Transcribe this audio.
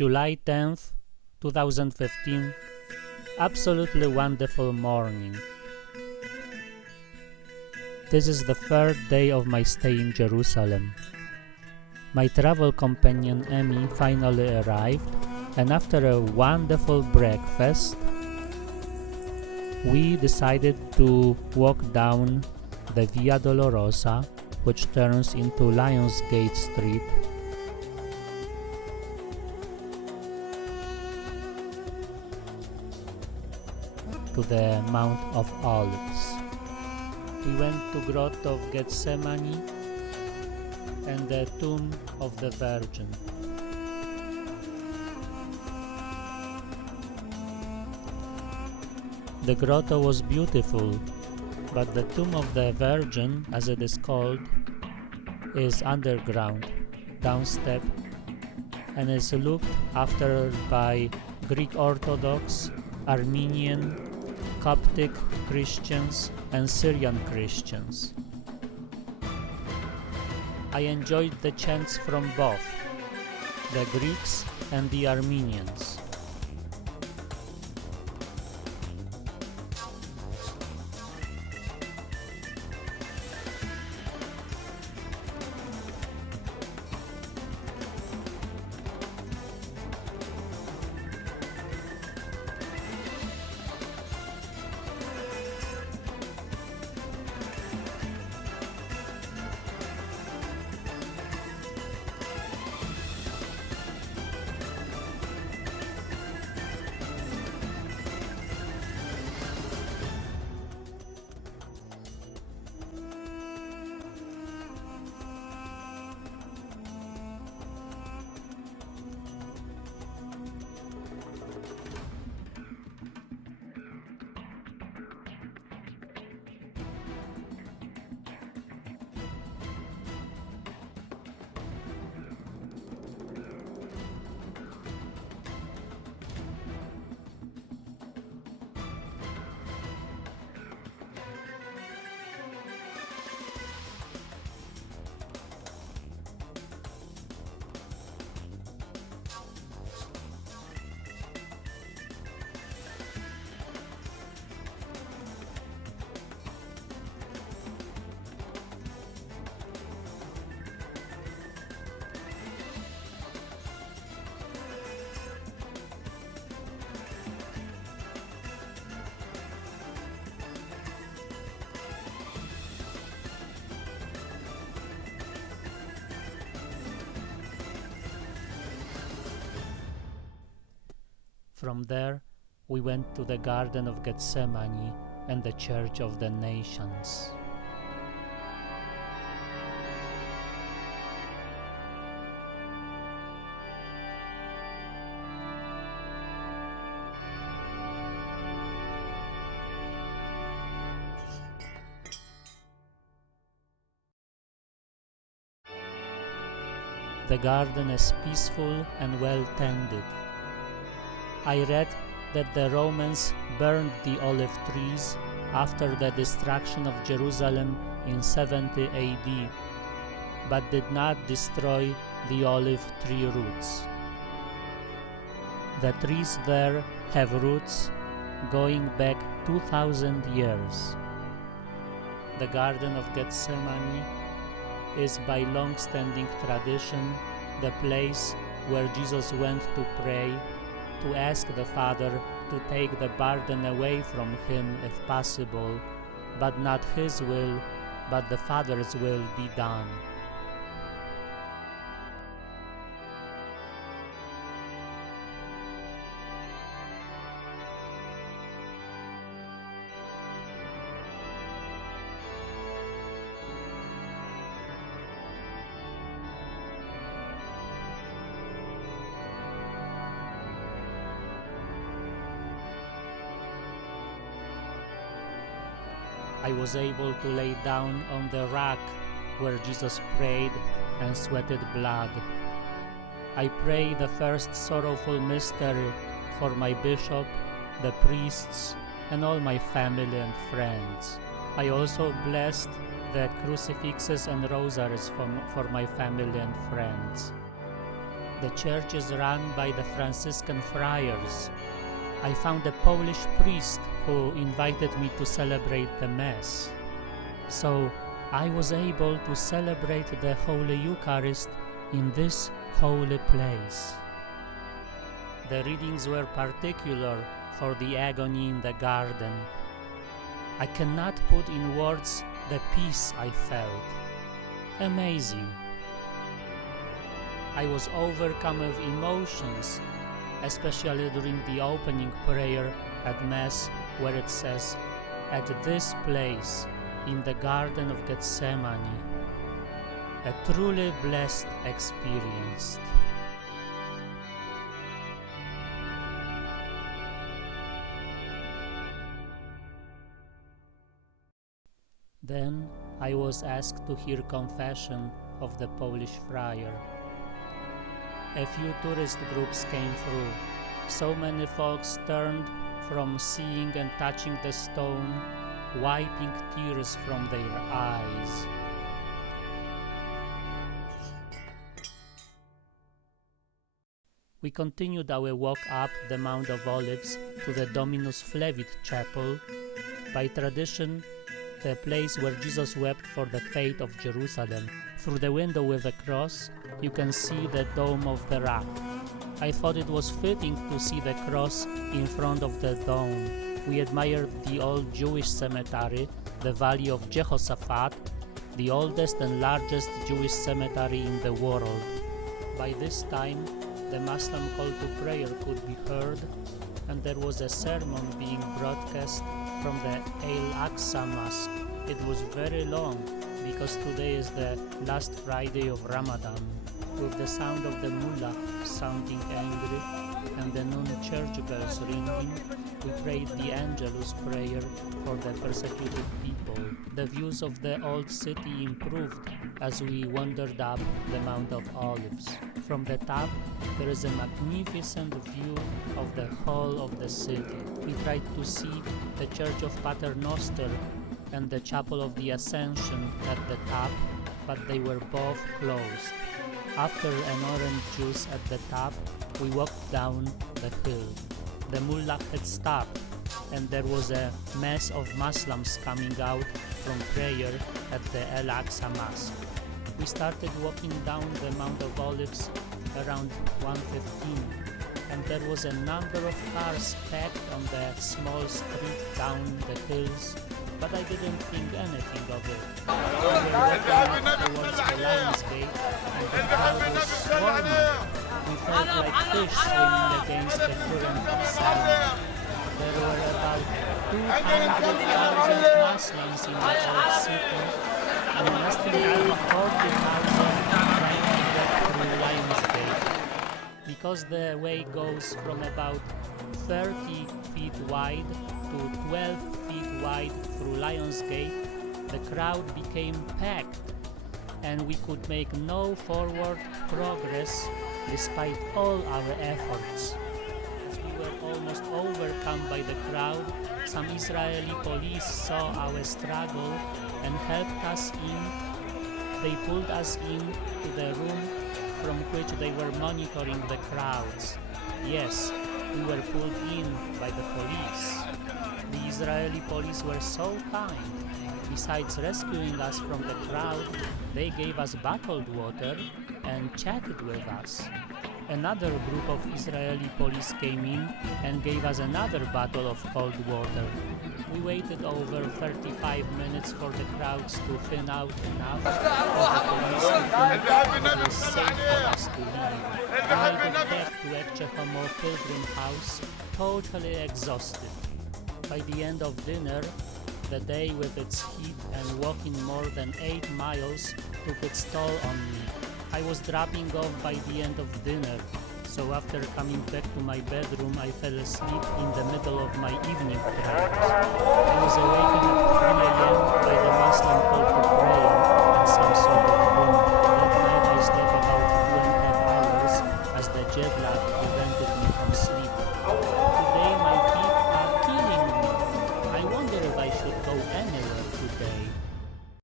July 10th, 2015. Absolutely wonderful morning. This is the third day of my stay in Jerusalem. My travel companion Emmy finally arrived, and after a wonderful breakfast, we decided to walk down the Via Dolorosa, which turns into Lionsgate Street, to the Mount of Olives. We went to Grotto of Getsemani and the Tomb of the Virgin. The grotto was beautiful, but the Tomb of the Virgin, as it is called, is underground, downstep, and is looked after by Greek Orthodox, Armenian, Coptic Christians, and Syrian Christians. I enjoyed the chants from both, the Greeks and the Armenians. From there, we went to the Garden of Getsemani and the Church of the Nations. The garden is peaceful and well tended. I read that the Romans burned the olive trees after the destruction of Jerusalem in 70 AD, but did not destroy the olive tree roots. The trees there have roots going back 2,000 years. The Garden of Gethsemane is by long-standing tradition the place where Jesus went to pray, to ask the Father to take the burden away from him if possible, but not his will, but the Father's will be done. I was able to lay down on the rock where Jesus prayed and sweated blood. I pray the first sorrowful mystery for my bishop, the priests, and all my family and friends. I also blessed the crucifixes and rosaries for my family and friends. The church is run by the Franciscan friars. I found a Polish priest who invited me to celebrate the Mass. So I was able to celebrate the Holy Eucharist in this holy place. The readings were particular for the agony in the garden. I cannot put in words the peace I felt. Amazing. I was overcome with emotions, especially during the opening prayer at Mass, where it says, "At this place, in the Garden of Getsemani," a truly blessed experience. Then I was asked to hear confession of the Polish friar. A few tourist groups came through. So many folks turned from seeing and touching the stone, wiping tears from their eyes. We continued our walk up the Mount of Olives to the Dominus Flevit Chapel, by tradition the place where Jesus wept for the fate of Jerusalem. Through the window with the cross, you can see the Dome of the Rock. I thought it was fitting to see the cross in front of the dome. We admired the old Jewish cemetery, the Valley of Jehoshaphat, the oldest and largest Jewish cemetery in the world. By this time, the Muslim call to prayer could be heard, and there was a sermon being broadcast from the Al-Aqsa Mosque. It was very long, because today is the last Friday of Ramadan. With the sound of the mullah sounding angry and the noon church bells ringing, we prayed the Angelus prayer for the persecuted people. The views of the old city improved as we wandered up the Mount of Olives. From the top, there is a magnificent view of the whole of the city. We tried to see the Church of Pater Noster and the Chapel of the Ascension at the top, but they were both closed. After an orange juice at the top, we walked down the hill. The mullah had stopped, and there was a mass of Muslims coming out from prayer at the Al-Aqsa Mosque. We started walking down the Mount of Olives around 1:15, and there was a number of cars packed on the small street down the hills, but I didn't think anything of it. We were walking up towards the Lions Gate, and the crowd was swarming. We felt like fish swimming against the current of sand. There were about 200,000 Muslims in the old city, and less than 40,000 trying to get through Lions Gate. Because the way goes from about 30 feet wide to 12 feet wide through Lions Gate, the crowd became packed, and we could make no forward progress despite all our efforts. As we were almost overcome by the crowd, some Israeli police saw our struggle and helped us in. They pulled us in to the room from which they were monitoring the crowds. Yes, we were pulled in by the police. The Israeli police were so kind. Besides rescuing us from the crowd, they gave us bottled water and chatted with us. Another group of Israeli police came in and gave us another bottle of cold water. We waited over 35 minutes for the crowds to thin out enough for the police to think it was safe for us to leave. I got back to Ecce Pilgrim House, totally exhausted. By the end of dinner, the day with its heat and walking more than 8 miles took its toll on me. I was dropping off by the end of dinner, so after coming back to my bedroom, I fell asleep in the middle of my evening prayers. I was awakened at 3 a.m. by the Muslim call to prayer.